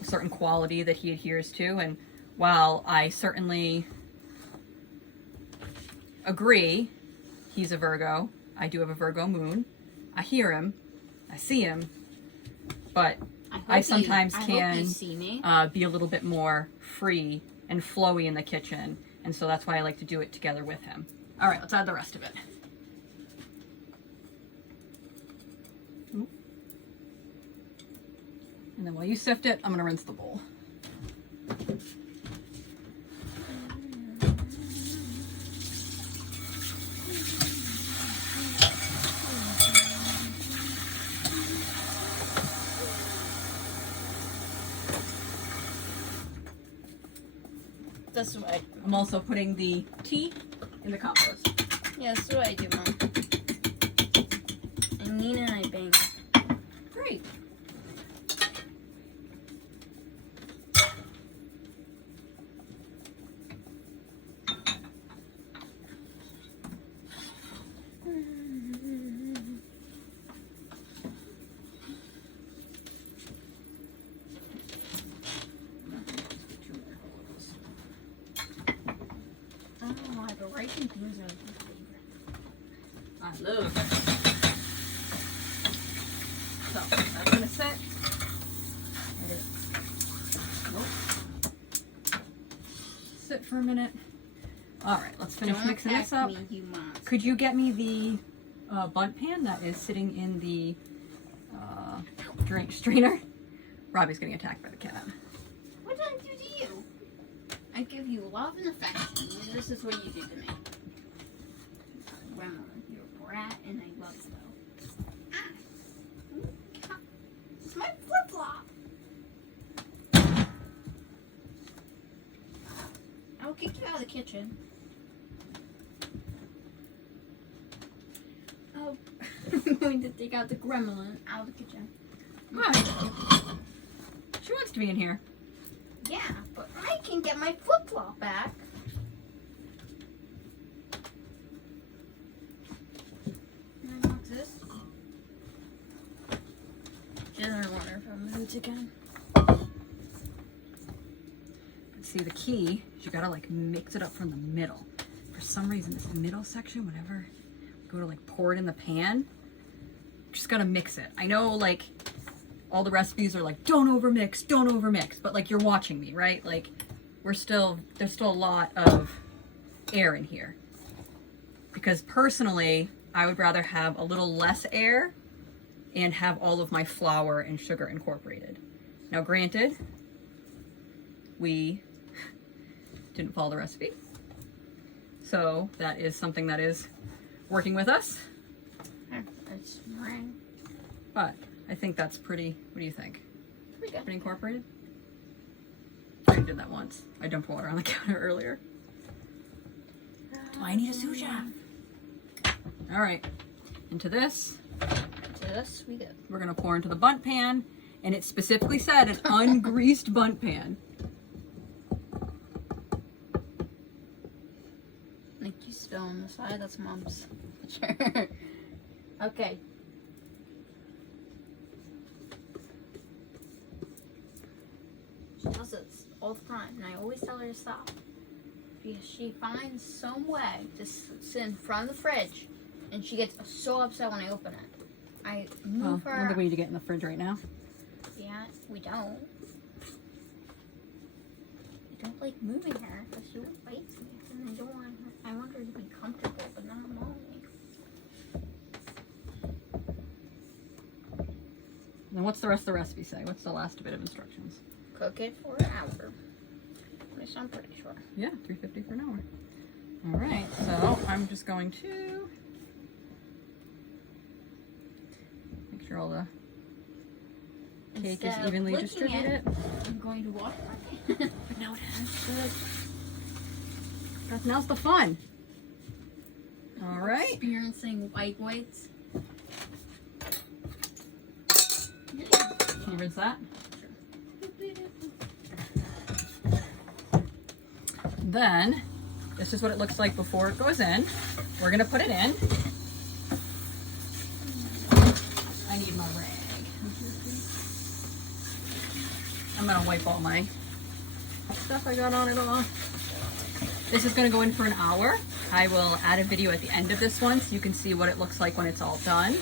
certain quality that he adheres to. And while I certainly agree he's a Virgo, I do have a Virgo moon. I hear him, I see him, but I sometimes can be a little bit more free and flowy in the kitchen, and so that's why I like to do it together with him. All right, let's add the rest of it. And then while you sift it, I'm gonna rinse the bowl. That's what I do. I'm also putting the tea in the compost. Yeah, that's what I do, Mom. And Nina and I bang. Great. Rice and beans are my favorite. I love it. So that's gonna sit. Sit for a minute. All right, let's finish mixing this up. Could you get me the bundt pan that is sitting in the strainer? Robbie's getting attacked by the cat. What did I do to you? I give you love and affection. This is what you do to me. Grandma, you're a brat, and I love you though. Ah! It's my flip-flop! I will kick you out of the kitchen. Oh, I'm going to take out the gremlin out of the kitchen. Why? She wants to be in here. Yeah, but I can get my flip-flop back. And I want this. She doesn't want her from moods again. See, the key is you gotta like mix it up from the middle. For some reason, this middle section, whenever you go to like pour it in the pan, you just gotta mix it. I know like all the recipes are like, don't overmix, but like you're watching me, right? Like there's still a lot of air in here. Because personally, I would rather have a little less air and have all of my flour and sugar incorporated. Now granted, we didn't follow the recipe. So that is something that is working with us. It's mine. But I think that's pretty, what do you think? Pretty good. Pretty incorporated? I did that once. I dumped water on the counter earlier. Do I need a sous chef? All right, into this. This we go. We're gonna pour into the bundt pan, and it specifically said an ungreased bundt pan. Like you spill on the side, that's Mom's. Sure. Okay. She does this all the time, and I always tell her to stop. Because she finds some way to sit in front of the fridge, and she gets so upset when I open it. I move I her. wonder we need to get in the fridge right now. Yeah, we don't. I don't like moving her because she bites me, and I don't want her. I want her to be comfortable, but not lonely. And what's the rest of the recipe say? What's the last bit of instructions? Cook it for an hour. At least I'm pretty sure. Yeah, 350 for an hour. All right, so I'm just going to make sure all the cake is evenly distributed. I'm going to wash my hands. But now it has the... Now's the fun. All right. Experiencing whites. Can you rinse that? Then, this is what it looks like before it goes in. We're gonna put it in. I need my rag. I'm gonna wipe all my stuff I got on it all. This is gonna go in for an hour. I will add a video at the end of this one so you can see what it looks like when it's all done.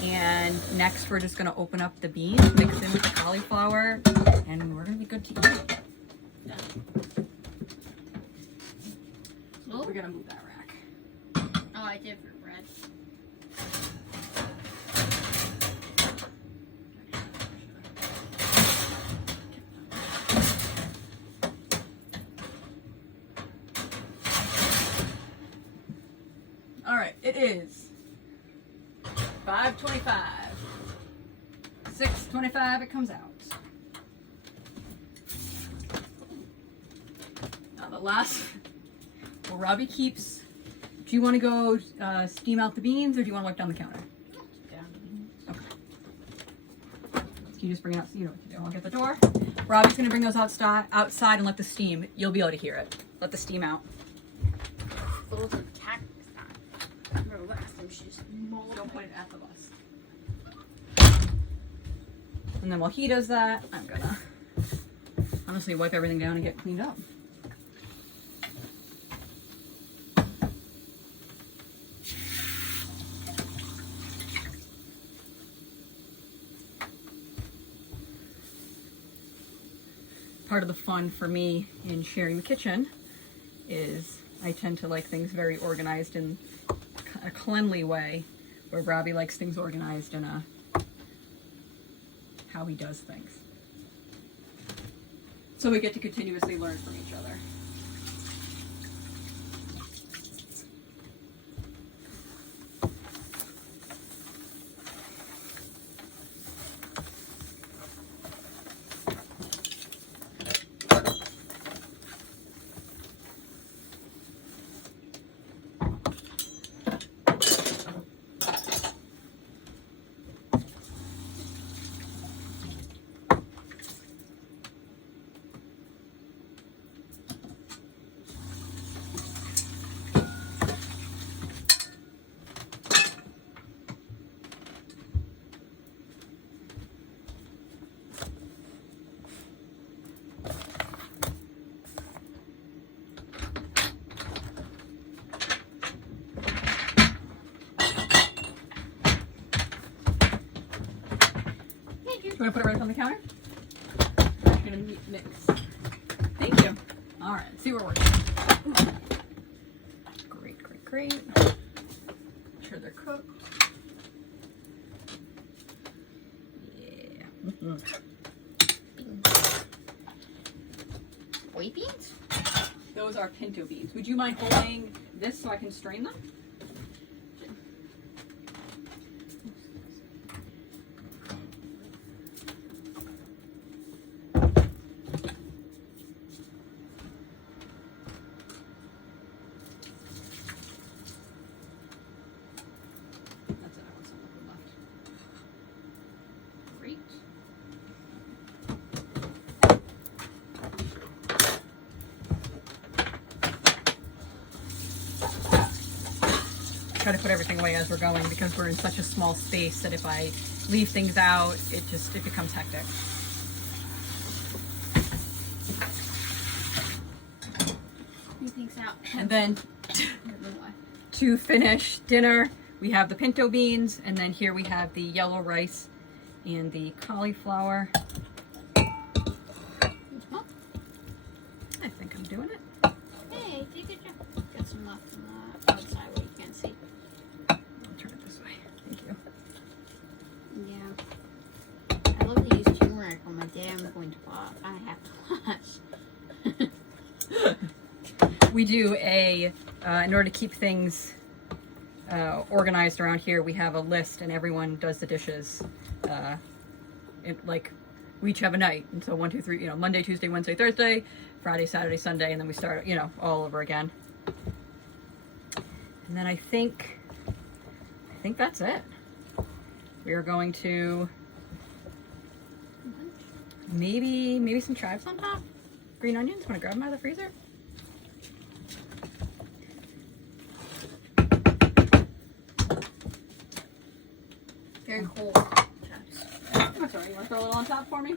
And next we're just gonna open up the beans, mix in with the cauliflower, and we're gonna be good to eat. Yeah. We're gonna move that rack. Oh, I did for bread. All right, it is 5:25. 6:25 it comes out. Now the last, well, Robbie keeps, do you want to go steam out the beans or do you want to wipe down the counter? Okay. Can you just bring it out so you know what to do? I'll get the door. Robbie's going to bring those outside and let the steam, you'll be able to hear it. Let the steam out. Those are cactus. Remember last time she just molded. Don't point it at the bus. And then while he does that, I'm gonna honestly wipe everything down and get cleaned up. Part of the fun for me in sharing the kitchen is I tend to like things very organized in a cleanly way, where Robbie likes things organized in a how he does things. So we get to continuously learn from each other. You want to put it right up on the counter? I'm going to mix. Thank you. All right, let's see where we're working. Great, great, great. Make sure they're cooked. Yeah. White beans? Those are pinto beans. Would you mind holding this so I can strain them? Try to put everything away as we're going because we're in such a small space that if I leave things out, it becomes hectic. Leave things out. And then to finish dinner, we have the pinto beans, and then here we have the yellow rice and the cauliflower. I think I'm doing it. Hey, take a job. Get some left from the outside where you can't see. I'll turn it this way. Thank you. Yeah. mess. We do in order to keep things organized around here, we have a list and everyone does the dishes. We each have a night. And so 1, 2, 3, Monday, Tuesday, Wednesday, Thursday, Friday, Saturday, Sunday, and then we start, all over again. And then I think that's it. We are going to maybe some chives on top. Green onions. Want to grab them out of the freezer? Very cool. Oh, sorry. You want to throw a little on top for me?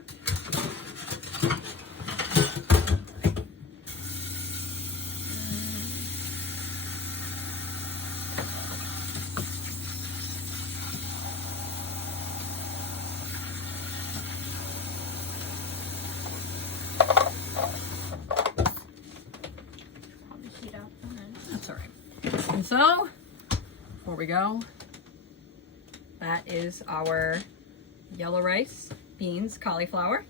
That's all right. And so, before we go, that is our yellow rice, beans, cauliflower.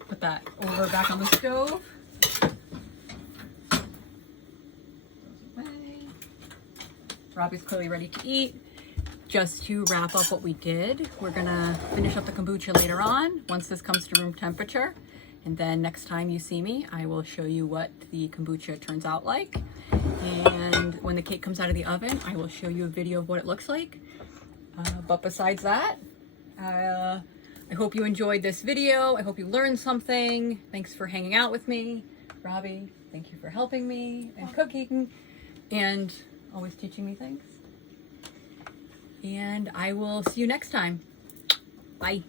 Put that over back on the stove. Robbie's clearly ready to eat. Just to wrap up what we did, we're gonna finish up the kombucha later on once this comes to room temperature. And then next time you see me, I will show you what the kombucha turns out like. And when the cake comes out of the oven, I will show you a video of what it looks like. But besides that, I hope you enjoyed this video. I hope you learned something. Thanks for hanging out with me. Robbie, thank you for helping me and cooking and always teaching me things. And I will see you next time. Bye.